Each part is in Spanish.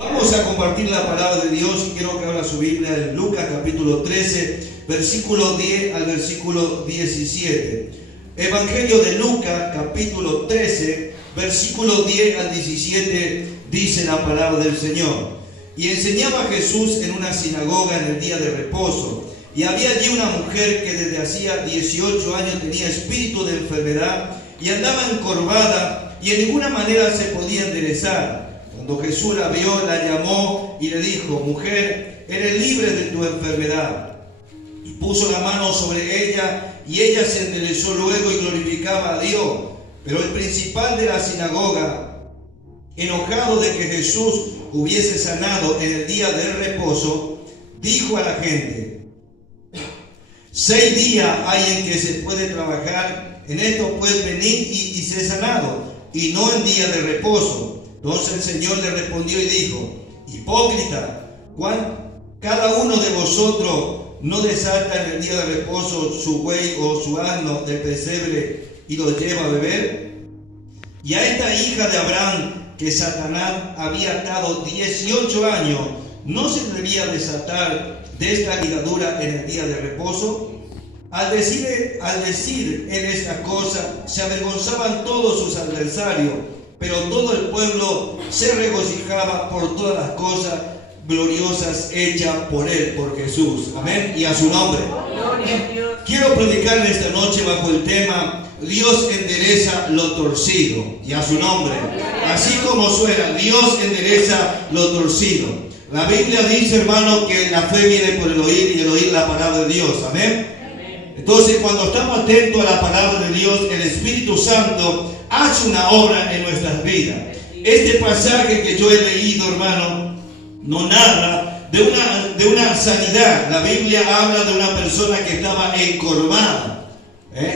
Vamos a compartir la palabra de Dios y quiero que abra su Biblia en Lucas capítulo 13, versículo 10 al versículo 17. Evangelio de Lucas capítulo 13, versículo 10 al 17 dice la palabra del Señor. Y enseñaba Jesús en una sinagoga en el día de reposo. Y había allí una mujer que desde hacía 18 años tenía espíritu de enfermedad y andaba encorvada y en ninguna manera se podía enderezar. Cuando Jesús la vio, la llamó y le dijo: mujer, eres libre de tu enfermedad. Y puso la mano sobre ella y ella se enderezó luego y glorificaba a Dios. Pero el principal de la sinagoga, enojado de que Jesús hubiese sanado en el día del reposo, dijo a la gente: 6 días hay en que se puede trabajar, en esto puedes venir y ser sanado, y no en día de reposo. Entonces el Señor le respondió y dijo: hipócrita, cada uno de vosotros no desata en el día de reposo su buey o su asno del pesebre y lo lleva a beber. Y a esta hija de Abraham, que Satanás había atado 18 años, ¿no se debía desatar de esta ligadura en el día de reposo? Al decir él esta cosa, se avergonzaban todos sus adversarios, pero todo el pueblo se regocijaba por todas las cosas gloriosas hechas por él, por Jesús. Amén. Y a su nombre. Quiero predicar esta noche bajo el tema: Dios endereza lo torcido. Y a su nombre. Así como suena, Dios endereza lo torcido. La Biblia dice, hermano, que la fe viene por el oír y el oír la palabra de Dios. Amén. Entonces, cuando estamos atentos a la palabra de Dios, el Espíritu Santo hace una obra en nuestras vidas. Este pasaje que yo he leído, hermano, no narra de una sanidad. La Biblia habla de una persona que estaba encorvada.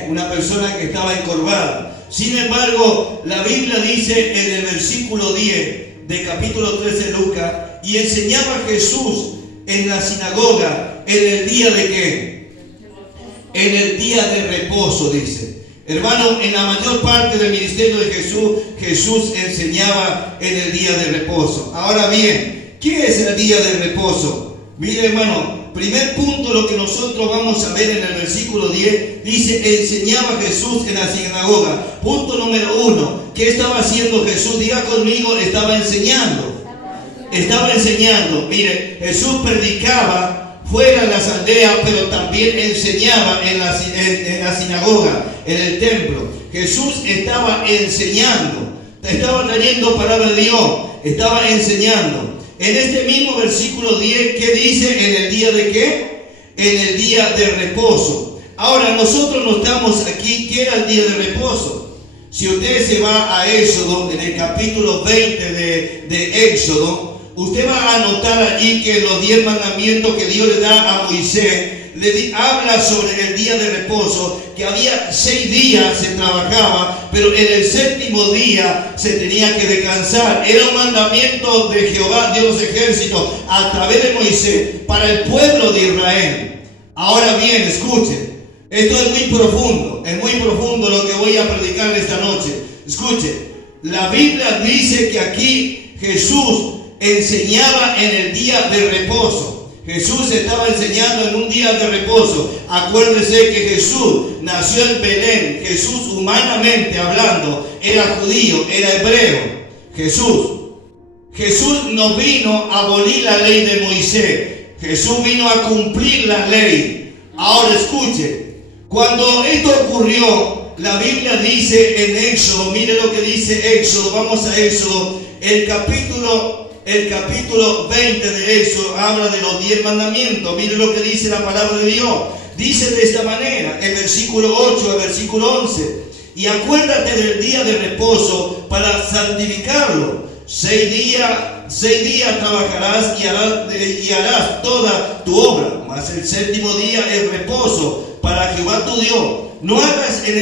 Una persona que estaba encorvada. Sin embargo, la Biblia dice en el versículo 10 de capítulo 13 de Lucas: y enseñaba Jesús en la sinagoga en el día de ¿qué? En el día de reposo, dice. Hermano, en la mayor parte del ministerio de Jesús enseñaba en el día de reposo. Ahora bien, ¿qué es el día de reposo? Mire, hermano, primer punto, lo que nosotros vamos a ver en el versículo 10, dice: enseñaba Jesús en la sinagoga. Punto número 1, ¿qué estaba haciendo Jesús? Diga conmigo: estaba enseñando. Estaba enseñando. Mire, Jesús predicaba fuera de las aldeas, pero también enseñaba en la sinagoga, en el templo. Jesús estaba enseñando, estaba trayendo palabra de Dios, estaba enseñando. En este mismo versículo 10, ¿qué dice? ¿En el día de qué? En el día de reposo. Ahora, nosotros no estamos aquí. ¿Qué era el día de reposo? Si usted se va a Éxodo, en el capítulo 20 de Éxodo, usted va a notar allí que los 10 mandamientos que Dios le da a Moisés, habla sobre el día de reposo, que había 6 días se trabajaba, pero en el 7º día se tenía que descansar. Era un mandamiento de Jehová, de los ejércitos, a través de Moisés, para el pueblo de Israel. Ahora bien, escuchen, esto es muy profundo lo que voy a predicar esta noche. Escuchen, la Biblia dice que aquí Jesús enseñaba en el día de reposo. Jesús estaba enseñando en un día de reposo. Acuérdese que Jesús nació en Belén. Jesús, humanamente hablando, era judío, era hebreo. Jesús no vino a abolir la ley de Moisés. Jesús vino a cumplir la ley. Ahora escuche, cuando esto ocurrió, la Biblia dice en Éxodo, mire lo que dice Éxodo. Vamos a Éxodo, el capítulo 20 de Éxodo habla de los 10 mandamientos. Mire lo que dice la palabra de Dios. Dice de esta manera, el versículo 8 al versículo 11: y acuérdate del día de reposo para santificarlo. 6 días trabajarás y harás toda tu obra, mas el 7º día es reposo para Jehová tu Dios. No hagas en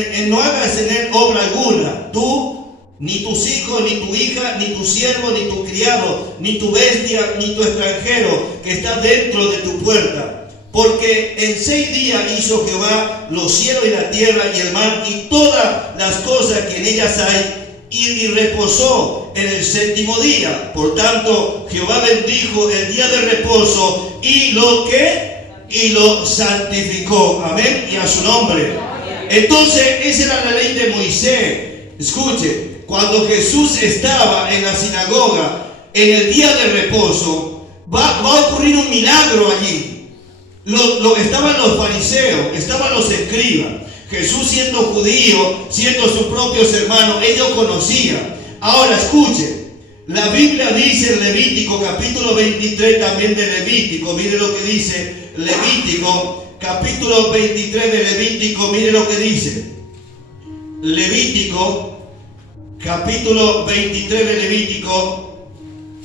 él obra alguna, tú, ni tus hijos, ni tu hija, ni tu siervo, ni tu criado, ni tu bestia, ni tu extranjero que está dentro de tu puerta. Porque en 6 días hizo Jehová los cielos y la tierra y el mar y todas las cosas que en ellas hay, y reposó en el séptimo día. Por tanto, Jehová bendijo el día de reposo y lo santificó. Amén. Y a su nombre. Entonces, esa era la ley de Moisés. Escuche, cuando Jesús estaba en la sinagoga en el día de reposo, va a ocurrir un milagro allí. Estaban los fariseos, estaban los escribas. Jesús, siendo judío, siendo sus propios hermanos, ellos conocían. Ahora escuche, la Biblia dice en Levítico capítulo 23 también de Levítico. Mire lo que dice Levítico capítulo 23 de Levítico. Mire lo que dice Levítico capítulo 23 de Levítico,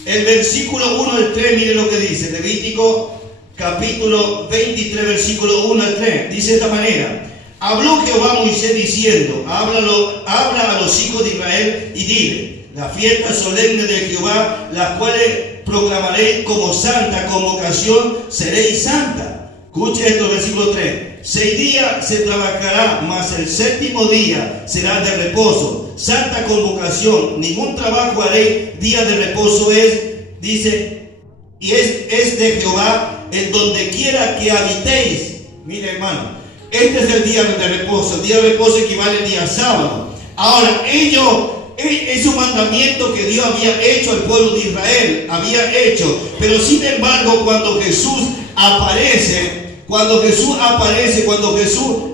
el versículo 1 al 3. Mire lo que dice Levítico capítulo 23 versículo 1 al 3. Dice de esta manera: habló Jehová a Moisés diciendo, habla a los hijos de Israel y dile: la fiesta solemne de Jehová, las cuales proclamaréis como santa convocación, seréis santa. Escuche esto, versículo 3. 6 días se trabajará, mas el séptimo día será de reposo, santa convocación. Ningún trabajo haréis, día de reposo es, dice, y es de Jehová en donde quiera que habitéis. Mire, hermano, este es el día de reposo. El día de reposo equivale al día sábado. Ahora, es un mandamiento que Dios había hecho al pueblo de Israel, pero sin embargo, cuando Jesús aparece, cuando Jesús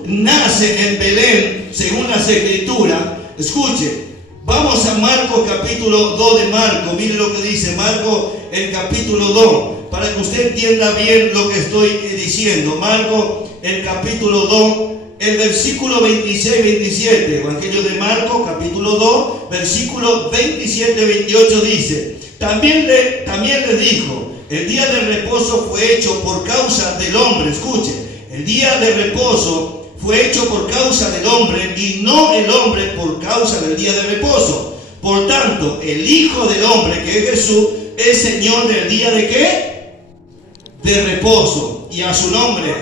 nace en Belén, según las Escrituras, escuche, vamos a Marcos capítulo 2 de Marcos. Mire lo que dice Marcos, el capítulo 2, para que usted entienda bien lo que estoy diciendo. Marcos, el capítulo 2, el versículo 26-27, Evangelio de Marcos, capítulo 2, versículo 27-28 dice: también le dijo, el día del reposo fue hecho por causa del hombre. Escuche, el día de reposo fue hecho por causa del hombre y no el hombre por causa del día de reposo. Por tanto, el Hijo del Hombre, que es Jesús, es Señor del día de ¿qué? De reposo. Y a su nombre,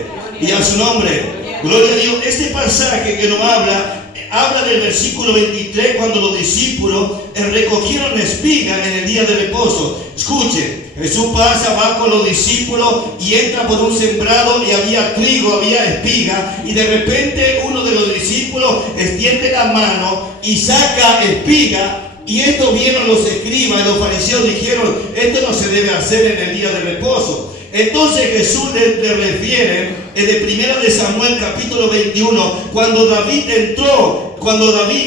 gloria a Dios. Este pasaje que nos habla del versículo 23, cuando los discípulos recogieron espigas en el día de reposo. Escuche, Jesús va con los discípulos y entra por un sembrado y había trigo, había espiga, y de repente uno de los discípulos extiende la mano y saca espiga, y esto vieron los escribas y los fariseos, dijeron: esto no se debe hacer en el día de reposo. Entonces Jesús le refiere de 1 de Samuel capítulo 21, cuando David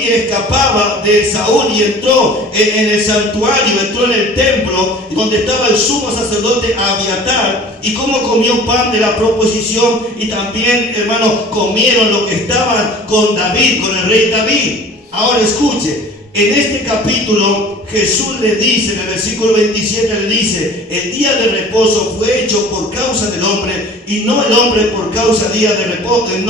escapaba de Saúl y entró en el santuario, entró en el templo donde estaba el sumo sacerdote Abiatar, y cómo comió pan de la proposición, y también, hermanos, comieron lo que estaban con David, con el rey David. Ahora escuche, en este capítulo Jesús le dice, en el versículo 27 le dice: el día de reposo fue hecho por causa del hombre y no el hombre por causa del día de reposo, del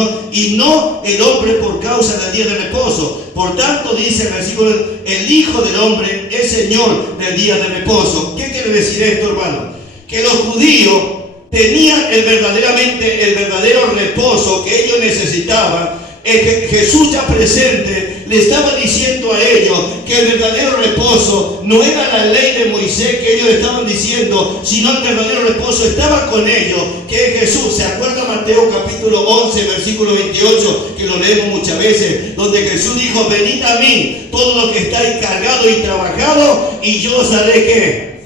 día de reposo. Por tanto, dice el versículo: el Hijo del Hombre es Señor del día de reposo. ¿Qué quiere decir esto, hermano? Que los judíos tenían el verdadero reposo que ellos necesitaban. Que Jesús ya presente le estaba diciendo a ellos que el verdadero reposo no era la ley de Moisés que ellos estaban diciendo, sino el verdadero reposo estaba con ellos, que es Jesús. ¿Se acuerda Mateo capítulo 11 versículo 28, que lo leemos muchas veces, donde Jesús dijo: venid a mí todos los que estáis cargados y trabajados, y yo os haré ¿qué?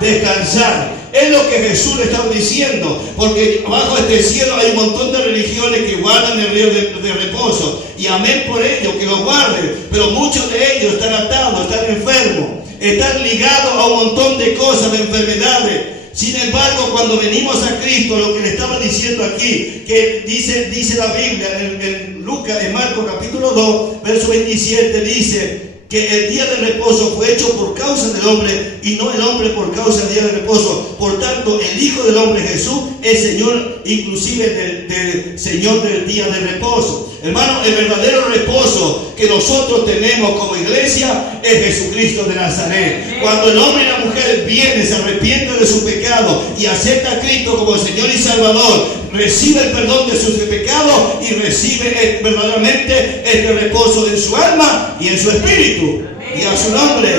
Descansar. Es lo que Jesús le estaba diciendo, porque bajo este cielo hay un montón de religiones que guardan el día de reposo, y amén por ello, que lo guarden, pero muchos de ellos están atados, están enfermos, están ligados a un montón de cosas, de enfermedades. Sin embargo, cuando venimos a Cristo, lo que le estaba diciendo aquí, que dice la Biblia en Marcos capítulo 2, verso 27, dice que el día de reposo fue hecho por causa del hombre y no el hombre por causa del día de reposo. Por tanto, el Hijo del Hombre, Jesús, es Señor inclusive del Señor del día de reposo. Hermano, el verdadero reposo que nosotros tenemos como iglesia es Jesucristo de Nazaret. Cuando el hombre y la mujer vienen, se arrepienten de su pecado y acepta a Cristo como Señor y Salvador, recibe el perdón de sus pecados y recibe verdaderamente este reposo en su alma y en su espíritu. Y a su nombre.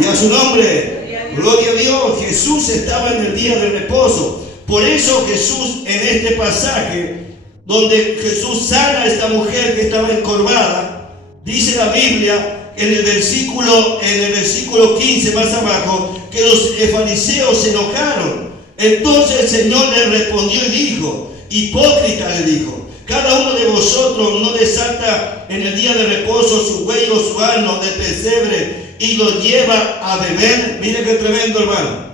Y a su nombre. Gloria a Dios. Jesús estaba en el día de reposo. Por eso Jesús en este pasaje, donde Jesús sana a esta mujer que estaba encorvada, dice la Biblia en el versículo 15 más abajo, que los fariseos se enojaron. Entonces el Señor le respondió y dijo, hipócrita, le dijo, cada uno de vosotros no desata en el día de reposo su buey o su asno del pesebre y lo lleva a beber. Mire qué tremendo, hermano.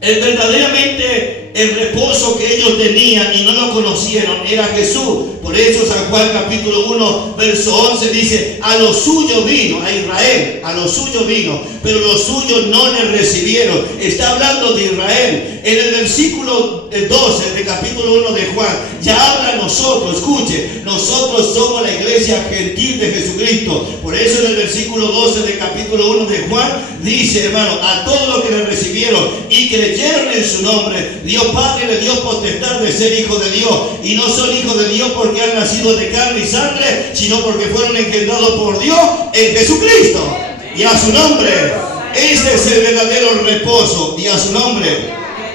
Verdaderamente el reposo que ellos tenían y no lo conocieron era Jesús. Por eso San Juan capítulo 1 verso 11 dice, a los suyos vino, a Israel, a los suyos vino, pero los suyos no le recibieron. Está hablando de Israel. En el versículo 12 del capítulo 1 de Juan ya habla a nosotros. Escuche, nosotros somos la iglesia gentil de Jesucristo. Por eso en el versículo 12 del capítulo 1 de Juan dice, hermano, a todos los que le recibieron y creyeron en su nombre, Dios Padre le dio potestad de ser hijos de Dios. Y no son hijos de Dios porque han nacido de carne y sangre, sino porque fueron engendrados por Dios en Jesucristo. Y a su nombre. Ese es el verdadero reposo. Y a su nombre.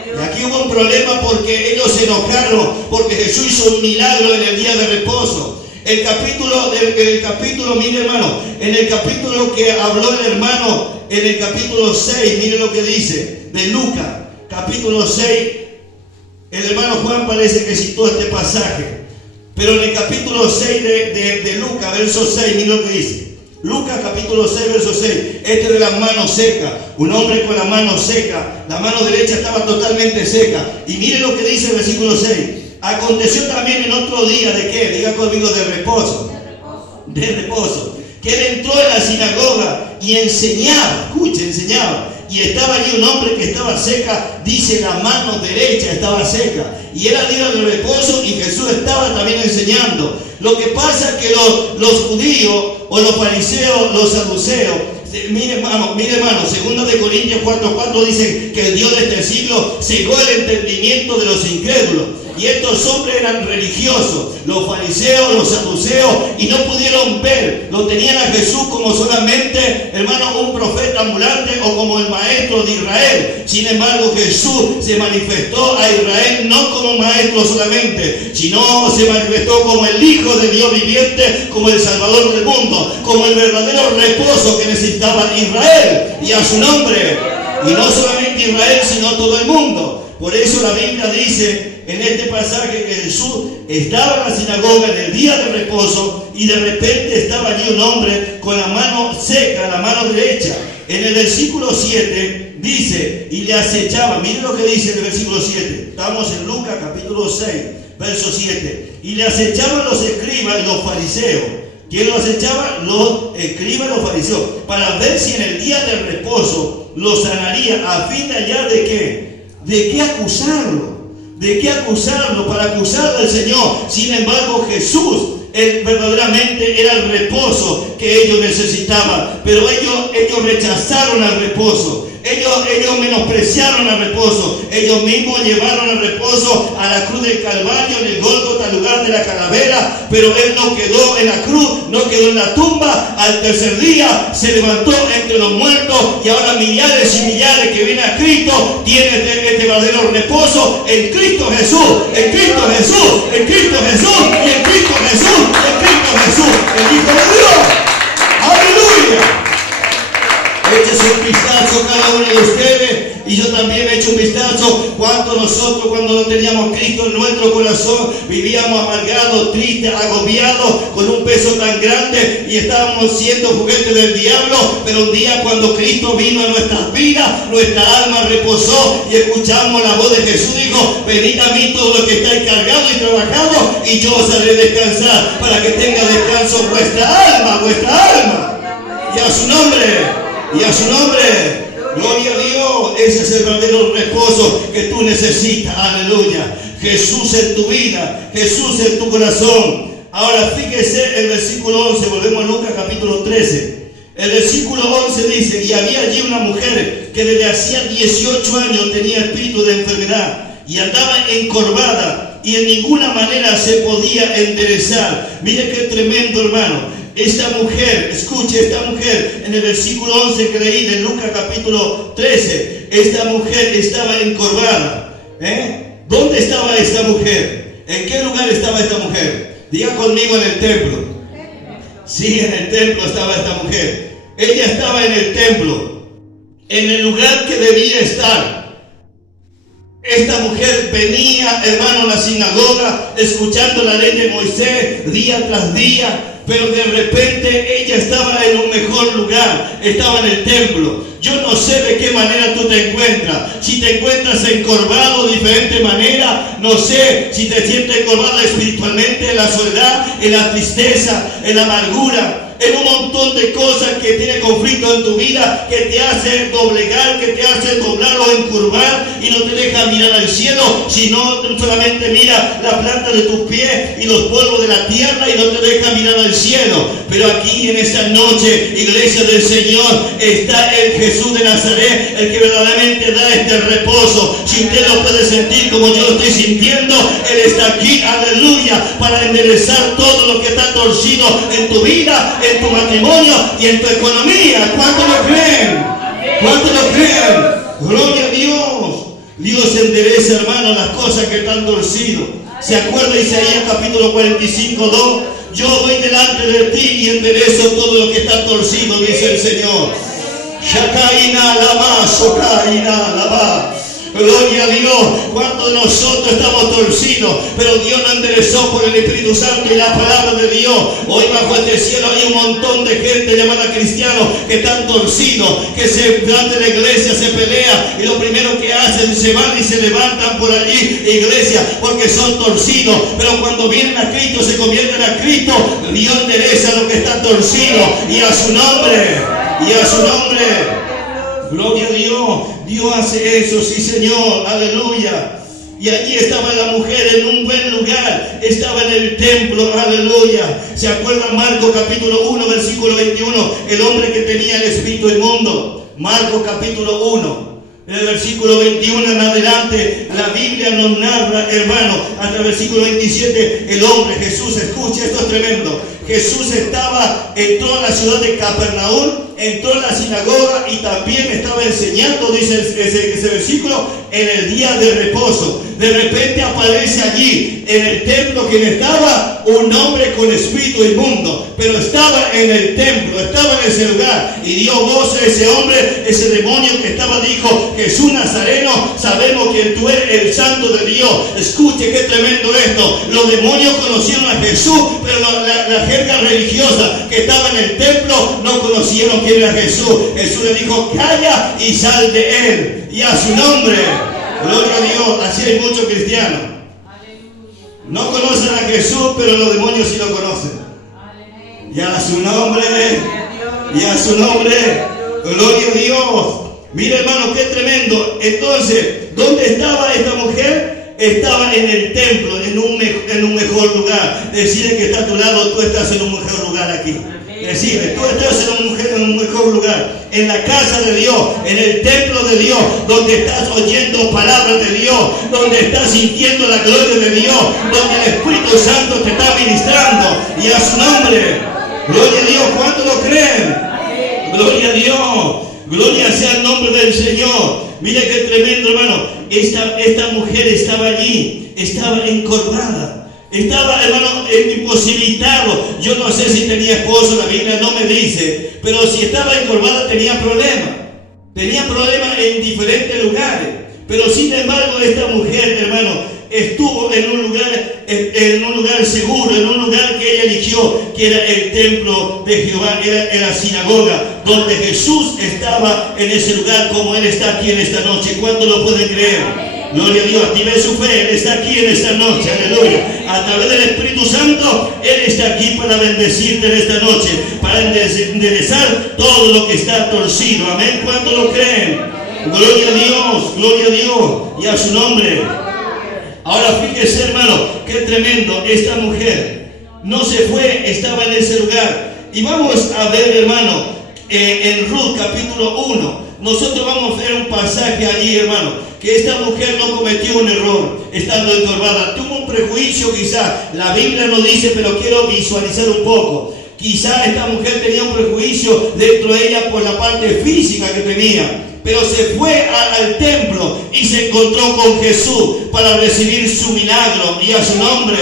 Y aquí hubo un problema porque ellos se enojaron porque Jesús hizo un milagro en el día de reposo. El capítulo, mire hermano, en el capítulo que habló el hermano, en el capítulo 6, mire lo que dice, de Lucas, capítulo 6, el hermano Juan parece que citó este pasaje. Pero en el capítulo 6 de Lucas, verso 6, mire lo que dice. Lucas capítulo 6, verso 6. Este de las manos secas, un hombre con la mano seca, la mano derecha estaba totalmente seca. Y mire lo que dice el versículo 6. Aconteció también en otro día, ¿de qué? Diga conmigo, de reposo. De reposo. Que él entró en la sinagoga y enseñaba, escuche, enseñaba. Y estaba allí un hombre que estaba seca, dice la mano derecha estaba seca. Y era día de reposo y Jesús estaba también enseñando. Lo que pasa es que los judíos o los fariseos, los saduceos, mire hermano, 2 de Corintios 4:4 dicen que el Dios de este siglo cegó el entendimiento de los incrédulos. Y estos hombres eran religiosos, los fariseos, los saduceos, y no pudieron ver, lo tenían a Jesús como solamente, hermano, un profeta ambulante o como el maestro de Israel. Sin embargo, Jesús se manifestó a Israel no como maestro solamente, sino se manifestó como el Hijo de Dios viviente, como el Salvador del mundo, como el verdadero reposo que necesitaba Israel, y a su nombre. Y no solamente Israel, sino todo el mundo. Por eso la Biblia dice en este pasaje que Jesús estaba en la sinagoga en el día de reposo y de repente estaba allí un hombre con la mano seca, la mano derecha. En el versículo 7 dice, y le acechaba. Miren lo que dice en el versículo 7. Estamos en Lucas capítulo 6, verso 7. Y le acechaban los escribas y los fariseos. ¿Quién lo acechaba? Los escribas y los fariseos, para ver si en el día del reposo lo sanaría, a fin de hallar de qué. ¿De qué acusarlo? ¿De qué acusarlo? Para acusarlo al Señor. Sin embargo, Jesús verdaderamente era el reposo que ellos necesitaban. Pero ellos rechazaron al reposo. Ellos menospreciaron al reposo. Ellos mismos llevaron al reposo a la cruz del Calvario, en el Gólgota, lugar de la calavera. Pero Él no quedó en la cruz, no quedó en la tumba. Al tercer día se levantó entre los muertos. Y ahora millares y millares que vienen a Cristo tienen este verdadero reposo en Cristo Jesús. En Cristo Jesús. En Cristo Jesús. En Cristo Jesús. En Cristo Jesús. El Hijo de Dios. ¡Aleluya! Échese un vistazo cada uno de ustedes, y yo también he hecho un vistazo. Cuánto nosotros, cuando no teníamos Cristo en nuestro corazón, vivíamos amargados, tristes, agobiados, con un peso tan grande, y estábamos siendo juguetes del diablo. Pero un día, cuando Cristo vino a nuestras vidas, nuestra alma reposó y escuchamos la voz de Jesús. Dijo: venid a mí todos los que estáis cargados y trabajados, y yo os haré descansar, para que tenga descanso vuestra alma, Y a su nombre. Y a su nombre, gloria a Dios. Ese es el verdadero reposo que tú necesitas. Aleluya. Jesús en tu vida, Jesús en tu corazón. Ahora fíjese el versículo 11. Volvemos a Lucas capítulo 13. El versículo 11 dice: y había allí una mujer que desde hacía 18 años tenía espíritu de enfermedad y andaba encorvada y en ninguna manera se podía enderezar. Mire qué tremendo, hermano. esta mujer, escuche, esta mujer, en el versículo 11 que leí de Lucas capítulo 13, esta mujer estaba encorvada. ¿Dónde estaba esta mujer? ¿En qué lugar estaba esta mujer? Diga conmigo, en el templo. Sí, en el templo estaba esta mujer. Ella estaba en el templo, en el lugar que debía estar. Esta mujer venía, hermano, a la sinagoga, escuchando la ley de Moisés día tras día, pero de repente ella estaba en un mejor lugar, estaba en el templo. Yo no sé de qué manera tú te encuentras. Si te encuentras encorvado de diferente manera, no sé si te sientes encorvado espiritualmente, en la soledad, en la tristeza, en la amargura, en un montón de cosas que tiene conflicto en tu vida, que te hace doblegar, que te hace doblar o encurvar y no te deja mirar al cielo, sino solamente mira la planta de tus pies y los polvos de la tierra y no te deja mirar al cielo. Pero aquí en esta noche, iglesia del Señor, está el Jesús de Nazaret, el que verdaderamente da este reposo. Si usted lo puede sentir como yo lo estoy sintiendo, Él está aquí, aleluya, para enderezar todo lo que está torcido en tu vida, en tu matrimonio y en tu economía. ¿Cuántos lo creen? ¿Cuántos lo creen? Gloria a Dios. Dios endereza, hermano, las cosas que están torcidas. ¿Se acuerda Isaías capítulo 45:2? Yo voy delante de ti y enderezo todo lo que está torcido, dice el Señor. Shakaina lama, sokaina lama. Gloria a Dios. ¿Cuántos de nosotros estamos torcidos? Pero Dios nos enderezó por el Espíritu Santo y la palabra de Dios. Hoy bajo este cielo hay un montón de gente llamada cristianos que están torcidos, que se van de la iglesia, se pelean y lo primero que hacen, se van y se levantan por allí, iglesia, porque son torcidos. Pero cuando vienen a Cristo, se convierten a Cristo, Dios endereza lo que está torcido, y a su nombre, y a su nombre. Gloria a Dios. Dios hace eso, sí Señor, aleluya. Y allí estaba la mujer en un buen lugar, estaba en el templo, aleluya. ¿Se acuerdan Marcos capítulo 1, versículo 21? El hombre que tenía el espíritu inmundo. Marcos capítulo 1, en el versículo 21 en adelante, la Biblia nos narra, hermano, hasta el versículo 27, el hombre, Jesús, escucha, esto es tremendo. Jesús entró a la ciudad de Capernaum, entró en la sinagoga y también estaba enseñando, dice ese versículo, en el día de reposo. De repente aparece allí, en el templo quien estaba, un hombre con espíritu inmundo, pero estaba en el templo, estaba en ese lugar, y dio voz a ese hombre, ese demonio que estaba, dijo: Jesús Nazareno, sabemos que tú eres el santo de Dios. Escuche qué tremendo esto. Los demonios conocieron a Jesús, pero la jerga religiosa que estaba en el templo no conocieron quién era Jesús. Jesús le dijo: calla y sal de él, y a su nombre. Gloria a Dios. Así hay muchos cristianos. No conocen a Jesús, pero los demonios sí lo conocen. Y a su nombre, y a su nombre. Gloria a Dios. Mira, hermano, qué tremendo. Entonces, ¿dónde estaba esta mujer? Estaba en el templo, en un mejor lugar. Decide que está a tu lado, tú estás en un mejor lugar aquí. Decide, tú estás en un mejor lugar, en la casa de Dios, en el templo de Dios, donde estás oyendo palabras de Dios, donde estás sintiendo la gloria de Dios, donde el Espíritu Santo te está ministrando, y a su nombre. Gloria a Dios. ¿Cuántos lo creen? Gloria a Dios. Gloria sea el nombre del Señor. Mira qué tremendo, hermano. Esta mujer estaba allí, estaba encorvada. Estaba, hermano, imposibilitado. Yo no sé si tenía esposo, la Biblia no me dice, pero si estaba encorvada tenía problemas. Tenía problemas en diferentes lugares. Pero sin embargo, esta mujer, hermano, estuvo en un lugar seguro, en un lugar que ella eligió, que era el templo de Jehová, era la sinagoga, donde Jesús estaba en ese lugar, como Él está aquí en esta noche. ¿Cuántos lo pueden creer? Gloria a Dios. Active su fe. Él está aquí en esta noche, aleluya. A través del Espíritu Santo, Él está aquí para bendecirte en esta noche, para enderezar todo lo que está torcido. Amén. ¿Cuántos lo creen? Gloria a Dios, gloria a Dios, y a su nombre. Ahora fíjese, hermano, qué tremendo. Esta mujer no se fue, estaba en ese lugar. Y vamos a ver, hermano, en Ruth capítulo 1. Nosotros vamos a ver un pasaje allí, hermano, que esta mujer no cometió un error estando encorvada. Tuvo un prejuicio quizá, la Biblia no dice, pero quiero visualizar un poco. Quizá esta mujer tenía un prejuicio dentro de ella por la parte física que tenía, pero se fue al templo y se encontró con Jesús para recibir su milagro y a su nombre.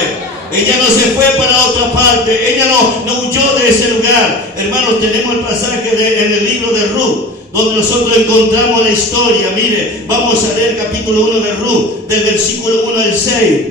Ella no se fue para otra parte, ella no huyó de ese lugar. Hermanos, tenemos el pasaje en el libro de Ruth, donde nosotros encontramos la historia. Mire, vamos a leer capítulo 1 de Ruth, del versículo 1 al 6.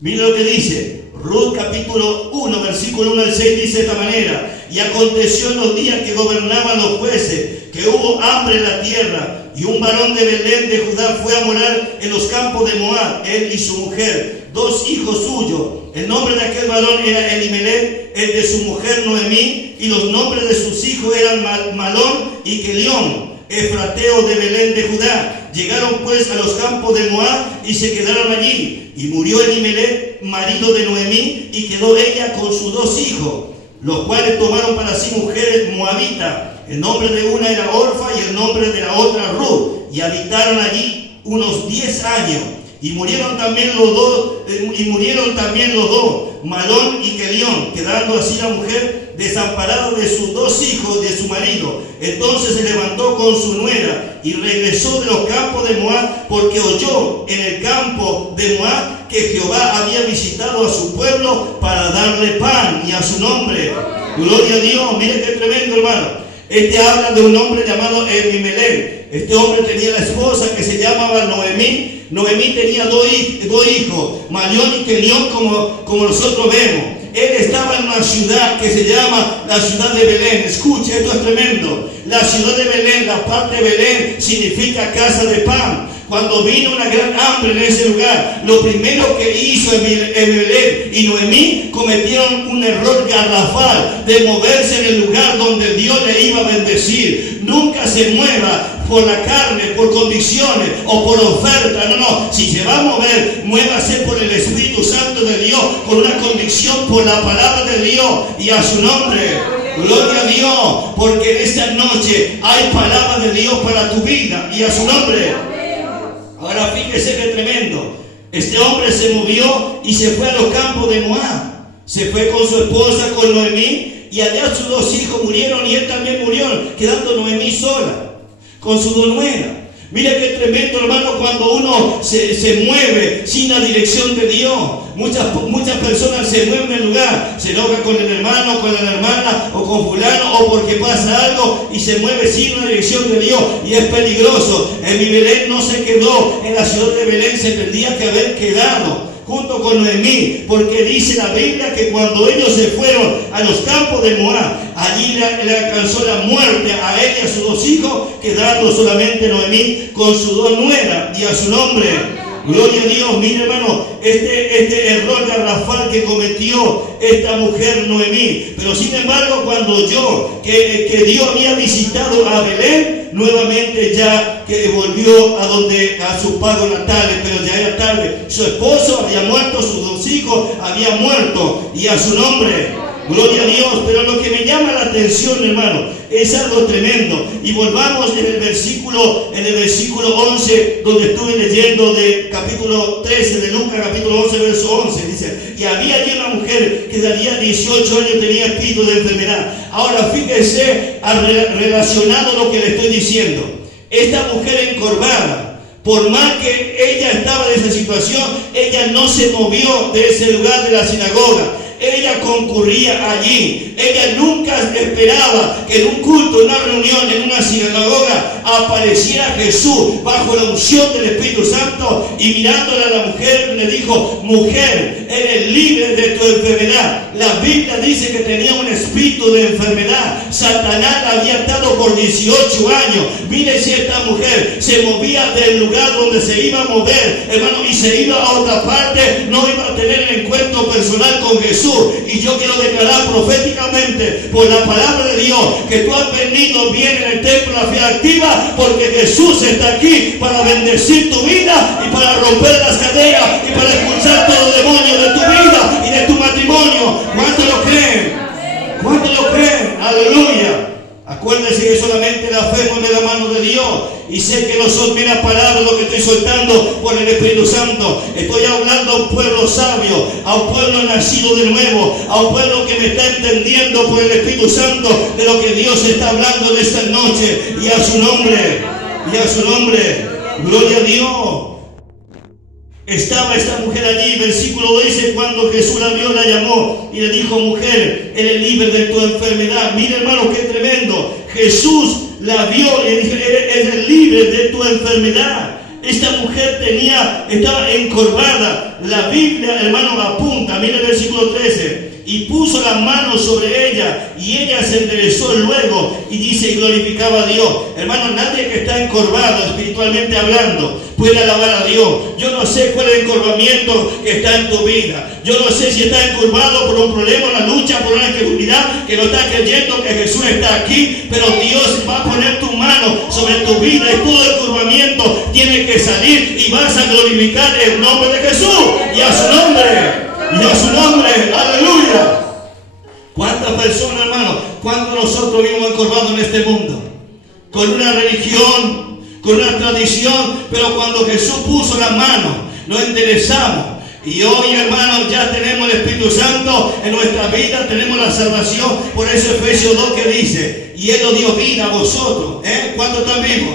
Mire lo que dice. Ruth capítulo 1, versículo 1 al 6 dice de esta manera: y aconteció en los días que gobernaban los jueces, que hubo hambre en la tierra, y un varón de Belén de Judá fue a morar en los campos de Moab, él y su mujer, 2 hijos suyos. El nombre de aquel varón era Elimelech, el de su mujer Noemí, y los nombres de sus hijos eran Malón y Kelión, efrateos de Belén de Judá. Llegaron pues a los campos de Moab y se quedaron allí. Y murió Elimelech, marido de Noemí, y quedó ella con sus 2 hijos, los cuales tomaron para sí mujeres moabitas. El nombre de una era Orfa y el nombre de la otra Ruth. Y habitaron allí unos 10 años. Y murieron también los dos, Malón y Kelión, quedando así la mujer desamparada de sus 2 hijos de su marido. Entonces se levantó con su nuera y regresó de los campos de Moab, porque oyó en el campo de Moab que Jehová había visitado a su pueblo para darle pan y a su nombre. Gloria a Dios. Miren qué tremendo, hermano. Este habla de un hombre llamado Elimelech. Este hombre tenía la esposa que se llamaba Noemí. Noemí tenía 2 hijos, Malón y Kelión, como nosotros vemos. Él estaba en una ciudad que se llama la ciudad de Belén. Escuche, esto es tremendo. La ciudad de Belén, la parte de Belén, significa casa de pan. Cuando vino una gran hambre en ese lugar, lo primero que hizo Elimelech y Noemí cometieron un error garrafal de moverse en el lugar donde Dios le iba a bendecir. Nunca se mueva por la carne, por convicciones o por oferta. No. Si se va a mover, muévase por el Espíritu Santo de Dios, con una convicción por la palabra de Dios y a su nombre. Gloria a Dios, porque en esta noche hay palabra de Dios para tu vida y a su nombre. Ahora fíjese qué tremendo. Este hombre se movió y se fue a los campos de Moab. Se fue con su esposa, con Noemí, y allá sus 2 hijos murieron y él también murió, quedando Noemí sola con su 2 nueras. Mira qué tremendo, hermano, cuando uno se mueve sin la dirección de Dios. Muchas personas se mueven del lugar, se enojan con el hermano, con la hermana o con fulano, o porque pasa algo y se mueve sin la dirección de Dios, y es peligroso. En mi Belén no se quedó, en la ciudad de Belén se tendría que haber quedado junto con Noemí, porque dice la Biblia que cuando ellos se fueron a los campos de Moab, allí le alcanzó la muerte a él y a sus 2 hijos, quedando solamente Noemí con sus 2 nueras y a su nombre. Gloria a Dios. Mire, hermano, este error garrafal que cometió esta mujer Noemí. Pero sin embargo, cuando oyó que Dios había visitado a Belén, nuevamente ya que volvió a su pago natal, pero ya era tarde. Su esposo había muerto, sus 2 hijos habían muerto y a su nombre. Gloria a Dios. Pero lo que me llama la atención, hermano, es algo tremendo. Y volvamos en el versículo 11, donde estuve leyendo de capítulo 13 de Lucas, capítulo 11, verso 11. Dice: y había allí una mujer que daría 18 años tenía espíritu de enfermedad. Ahora fíjese relacionado a lo que le estoy diciendo. Esta mujer encorvada, por más que ella estaba en esa situación, ella no se movió de ese lugar de la sinagoga. Ella concurría allí. Ella nunca esperaba que en un culto, en una reunión, en una sinagoga apareciera Jesús bajo la unción del Espíritu Santo, y mirándole a la mujer le dijo: mujer, eres libre de tu enfermedad. La Biblia dice que tenía un espíritu de enfermedad. Satanás la había atado por 18 años. Mire si esta mujer se movía del lugar donde se iba a mover, hermano, y se iba a otra parte, no iba a tener el encuentro personal con Jesús. Y yo quiero declarar proféticamente por la palabra de Dios que tú has venido bien en el templo de la fe activa, porque Jesús está aquí para bendecir tu vida y para romper las cadenas y para expulsar todo demonio de tu vida y de tu matrimonio. ¿Cuántos lo creen? ¿Cuántos lo creen? Aleluya. Acuérdense que solamente la fe mueve la mano de Dios. Y sé que no son meras palabras lo que estoy soltando por el Espíritu Santo. Estoy hablando a un pueblo sabio, a un pueblo nacido de nuevo, a un pueblo que me está entendiendo por el Espíritu Santo de lo que Dios está hablando en esta noche. Y a su nombre, gloria a Dios. Estaba esta mujer allí, versículo dice, cuando Jesús la vio, la llamó y le dijo: mujer, eres libre de tu enfermedad. Mira, hermano, qué tremendo. Jesús la vio y le dijo: eres libre de tu enfermedad. Esta mujer estaba encorvada. La Biblia, hermano, apunta, mira el versículo 13. Y puso las manos sobre ella, y ella se enderezó luego, y dice, y glorificaba a Dios. Hermano, nadie que está encorvado, espiritualmente hablando, puede alabar a Dios. Yo no sé cuál es el encorvamiento que está en tu vida. Yo no sé si estás encorvado por un problema, una lucha, por una incredulidad, que no estás creyendo que Jesús está aquí, pero Dios va a poner tu mano sobre tu vida, y todo encorvamiento tiene que salir, y vas a glorificar el nombre de Jesús, y a su nombre. Y a su nombre, aleluya. ¿Cuántas personas, hermano? ¿Cuántos nosotros vivimos encorvados en este mundo? Con una religión, con una tradición, pero cuando Jesús puso la mano, nos enderezamos. Y hoy, hermanos, ya tenemos el Espíritu Santo en nuestra vida, tenemos la salvación. Por eso Efesios 2 que dice, y Él nos dio vida a vosotros. ¿Cuántos están vivos?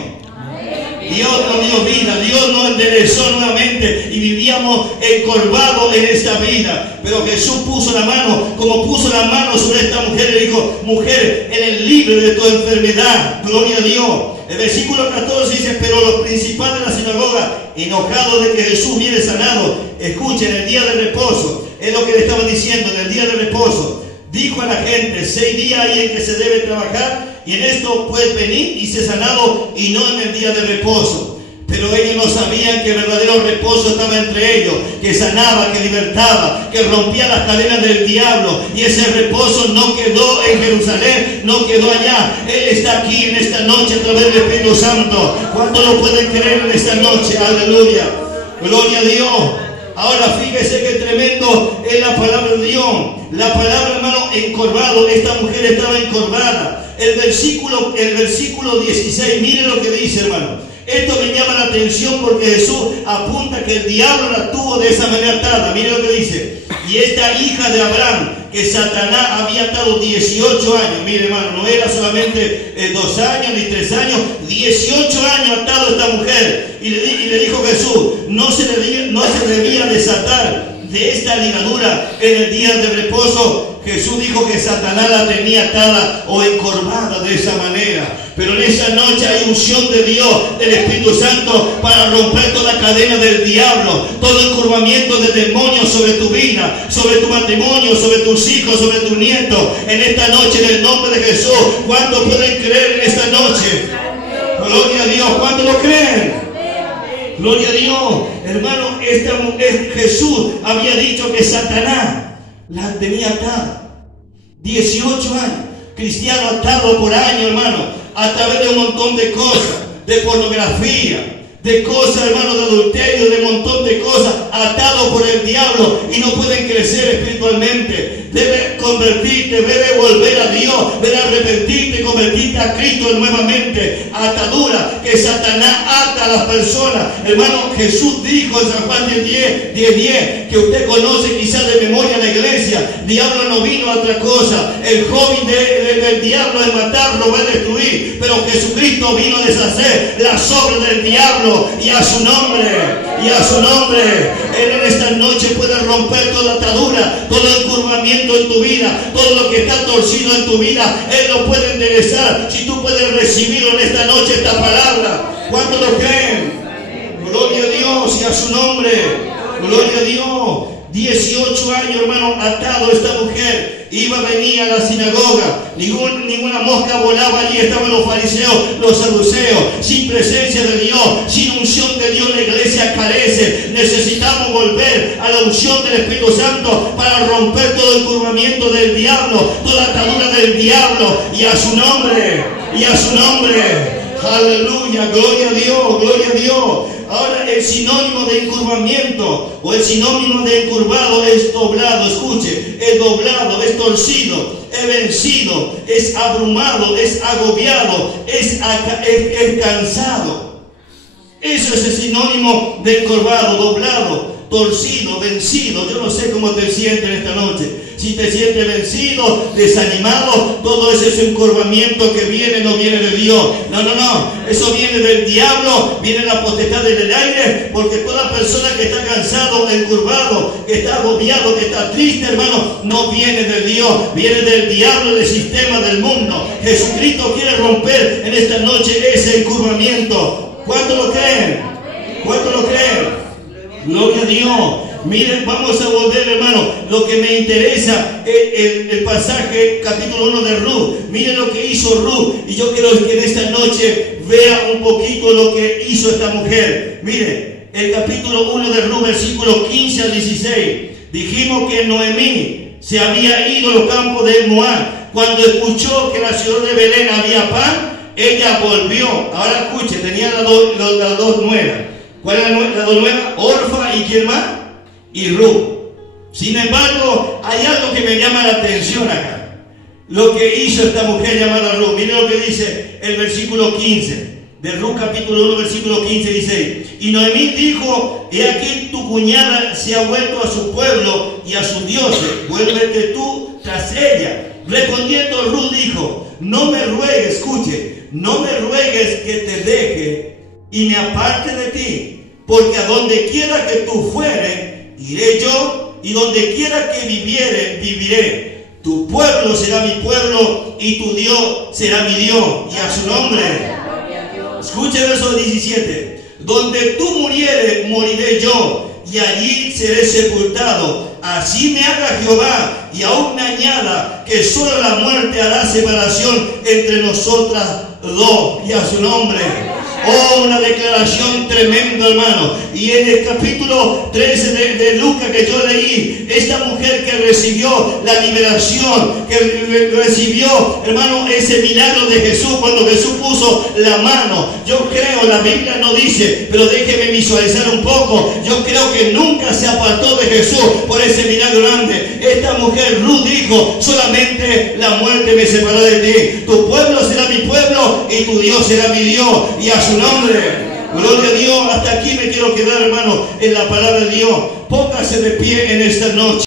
Dios nos dio vida, Dios nos enderezó nuevamente y vivíamos encorvados en esta vida. Pero Jesús puso la mano, como puso la mano sobre esta mujer, le dijo: mujer, eres libre de tu enfermedad. Gloria a Dios. El versículo 14 dice: pero los principales de la sinagoga, enojados de que Jesús viene sanado, escuchen, el día de reposo, es lo que le estaban diciendo, en el día de reposo, dijo a la gente: 6 días hay en que se debe trabajar, y en esto puedes venir y ser sanado, y no en el día de reposo. Pero ellos no sabían que el verdadero reposo estaba entre ellos, que sanaba, que libertaba, que rompía las cadenas del diablo. Y ese reposo no quedó en Jerusalén, no quedó allá. Él está aquí en esta noche a través del Espíritu Santo. ¿Cuántos lo pueden creer en esta noche? Aleluya. Gloria a Dios. Ahora fíjese que tremendo es la palabra de Dios. La palabra, hermano, encorvado. Esta mujer estaba encorvada. El versículo 16, mire lo que dice, hermano. Esto me llama la atención porque Jesús apunta que el diablo la tuvo de esa manera atada. Mire lo que dice. Y esta hija de Abraham, que Satanás había atado 18 años. Mire, hermano, no era solamente 2 años ni 3 años, 18 años atado esta mujer. Y le dijo Jesús: no se debía desatar de esta ligadura en el día de reposo. Jesús dijo que Satanás la tenía atada o encorvada de esa manera. Pero en esa noche hay unción de Dios, del Espíritu Santo, para romper toda cadena del diablo, todo encorvamiento de demonios sobre tu vida, sobre tu matrimonio, sobre tus hijos, sobre tus nietos. En esta noche, en el nombre de Jesús, ¿cuántos pueden creer en esta noche? Gloria a Dios, ¿cuántos lo creen? Gloria a Dios. Hermano, Jesús había dicho que Satanás la tenía atada. 18 años. Cristiano atado por años, hermano, a través de un montón de cosas, de pornografía, de cosas, hermano, de adulterio, de un montón de cosas, atado por el diablo, y no pueden crecer espiritualmente. Debe convertirte, debe volver a Dios, debe arrepentirte, convertirte a Cristo nuevamente. Atadura que Satanás ata a las personas. Hermano, Jesús dijo en San Juan 10:10, que usted conoce quizás de memoria la iglesia. Diablo no vino a otra cosa. El hobby del diablo es matar, robar, destruir. Pero Jesucristo vino a deshacer las obras del diablo. Y a su nombre, Él en esta noche puede romper toda atadura, todo encurvamiento en tu vida, todo lo que está torcido en tu vida. Él lo puede enderezar si tú puedes recibirlo en esta noche, esta palabra. ¿Cuántos lo creen? Gloria a Dios y a su nombre. Gloria a Dios. 18 años, hermano, atado esta mujer. Iba, venía a la sinagoga. Ninguna mosca volaba. Allí estaban los fariseos, los saduceos. Sin presencia de Dios, sin unción de Dios, la iglesia carece. Necesitamos volver a la unción del Espíritu Santo para romper todo el curvamiento del diablo, toda atadura del diablo. Y a su nombre, Aleluya, gloria a Dios, gloria a Dios. Ahora el sinónimo de encurvamiento o el sinónimo de encurvado es doblado. Escuche, es doblado, es torcido, es vencido, es abrumado, es agobiado, es cansado. Eso es el sinónimo de encorvado, doblado, torcido, vencido. Yo no sé cómo te sientes esta noche. Si te sientes vencido, desanimado, todo eso es encorvamiento que viene, no viene de Dios. No. Eso viene del diablo, viene la potestad del aire, porque toda persona que está cansado, encurvado, que está agobiado, que está triste, hermano, no viene de Dios, viene del diablo, del sistema del mundo. Jesucristo quiere romper en esta noche ese encurvamiento. ¿Cuánto lo creen? ¿Cuánto lo creen? Gloria a Dios. Miren, vamos a volver, hermano. Lo que me interesa es el pasaje, capítulo 1 de Ruth. Miren lo que hizo Ruth. Y yo quiero que en esta noche vea un poquito lo que hizo esta mujer. Miren, el capítulo 1 de Ruth, versículos 15 al 16. Dijimos que Noemí se había ido a los campos de Moab. Cuando escuchó que en la ciudad de Belén había pan, ella volvió. Ahora escuche, tenía las dos nueras. ¿Cuál era la dos nueras? Orfa y ¿quién más? Y Ruth. Sin embargo, hay algo que me llama la atención acá. Lo que hizo esta mujer llamada Ruth. Miren lo que dice el versículo 15 de Ruth capítulo 1 versículo 15 dice: y Noemí dijo: he aquí tu cuñada se ha vuelto a su pueblo y a sus dioses, vuélvete tú tras ella. Respondiendo Ruth dijo: no me ruegues, escuche, no me ruegues que te deje y me aparte de ti, porque a donde quiera que tú fueres, iré yo, y donde quiera que viviere, viviré. Tu pueblo será mi pueblo, y tu Dios será mi Dios, y a su nombre. Escuche el verso 17. Donde tú murieres, moriré yo, y allí seré sepultado. Así me haga Jehová, y aún me añada, que solo la muerte hará separación entre nosotras dos, y a su nombre. Oh, una declaración tremenda, hermano. Y en el capítulo 13 de Lucas que yo leí, esta mujer que recibió la liberación, que recibió, hermano, ese milagro de Jesús cuando Jesús puso la mano. Yo creo, la Biblia no dice, pero déjeme visualizar un poco. Yo creo que nunca se apartó de Jesús por ese milagro grande. Esta mujer, Ruth, dijo: solamente la muerte me separará de ti. Tu pueblo será mi pueblo y tu Dios será mi Dios, y a su nombre. Gloria a Dios. Hasta aquí me quiero quedar, hermano, en la palabra de Dios. Póngase de pie en esta noche.